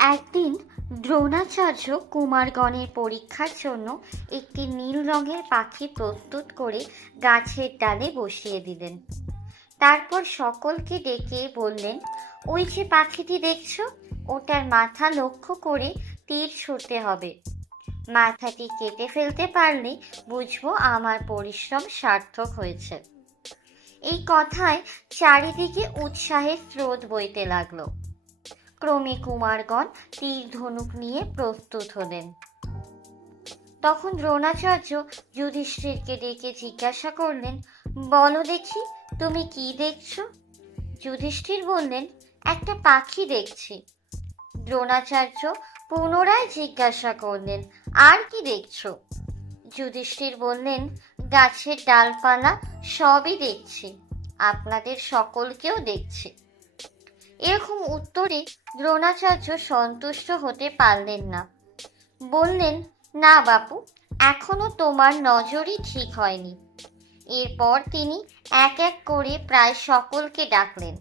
একদিন দ্রোণাচার্য কুমারগণের পরীক্ষার জন্য একটি নীল রঙের পাখি প্রস্তুত করে গাছের ডালে বসিয়ে দিলেন। তারপর সকলকে ডেকে বললেন, ওই যে পাখিটি দেখছো, ওটার মাথা লক্ষ্য করে তীর ছুঁড়তে হবে। মাথাটি কেটে ফেলতে পারলে বুঝবো আমার পরিশ্রম সার্থক হয়েছে। এই কথায় চারিদিকে উৎসাহের স্রোত বইতে লাগলো। ক্রমে কুমারগণ তীর ধনুক নিয়ে প্রস্তুত হলেন। তখন দ্রোণাচার্য যুধিষ্ঠিরকে ডেকে জিজ্ঞাসা করলেন, বলো দেখি, তুমি কি দেখছো? যুধিষ্ঠির বললেন, একটা পাখি দেখছি। দ্রোণাচার্য পুনরায় জিজ্ঞাসা করলেন, আর কি দেখছো? যুধিষ্ঠির বললেন, গাছের ডালপালা সবই দেখছি, আপনাদের সকলকেও দেখছি। এরকম উত্তরে দ্রোণাচার্য সন্তুষ্ট হতে পারলেন না। বললেন, না বাপু, এখনো তোমার নজরই ঠিক হয়নি। এরপর তিনি এক এক করে প্রায় সকলকে ডাকলেন,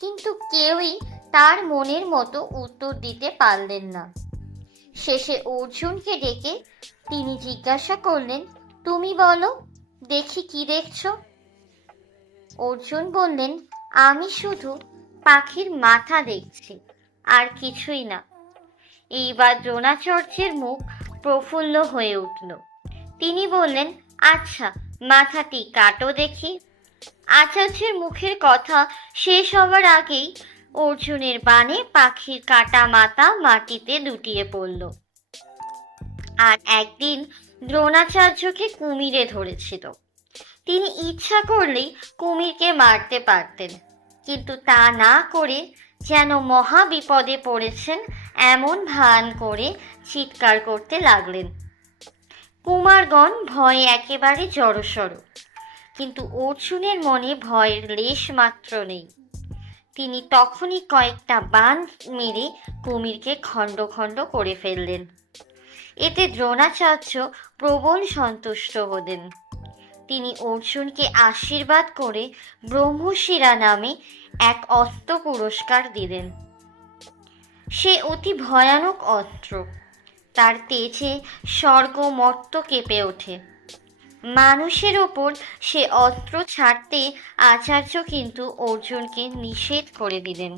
কিন্তু কেউই তার মনের মতো উত্তর দিতে পারলেন না। শেষে অর্জুনকে ডেকে তিনি জিজ্ঞাসা করলেন, তুমি বলো দেখি কি দেখছো? অর্জুন বললেন, আমি শুধু পাখির মাথা দেখছি, আর কিছুই না। এইবার দ্রোণাচার্যের মুখ প্রফুল্ল হয়ে উঠল। তিনি বললেন, আচ্ছা, মাথাটি কাটো দেখি। আচার্যের মুখের কথা শেষ হবার আগেই অর্জুনের বাণে পাখির কাটা মাথা মাটিতে লুটিয়ে পড়ল। আর একদিন দ্রোণাচার্যকে কুমিরে ধরেছিল। তিনি ইচ্ছা করলেই কুমিরকে মারতে পারতেন, কিন্তু তা না করে যেন মহা বিপদে পড়েছেন এমন ভান করে চিৎকার করতে লাগলেন। কুমারগণ ভয়ে একেবারে জড়সড়, কিন্তু অর্জুনের মনে ভয়ের লেশ মাত্র নেই। তিনি তখনই কয়েকটা বাণ মেরে কুমিরকে খণ্ড খণ্ড করে ফেললেন। এতে দ্রোণাচার্য প্রবল সন্তুষ্ট হলেন। তিনি অর্জুনকে আশীর্বাদ করে ব্রহ্মশিরা নামে এক অস্ত্র পুরস্কার দিলেন। সে অতি ভয়ানক অস্ত্র, তার তেজে স্বর্গ মর্ত্য কেঁপে ওঠে। মানুষের ওপর সে অস্ত্র ছাড়তে আচার্য কিন্তু অর্জুনকে নিষেধ করে দিলেন।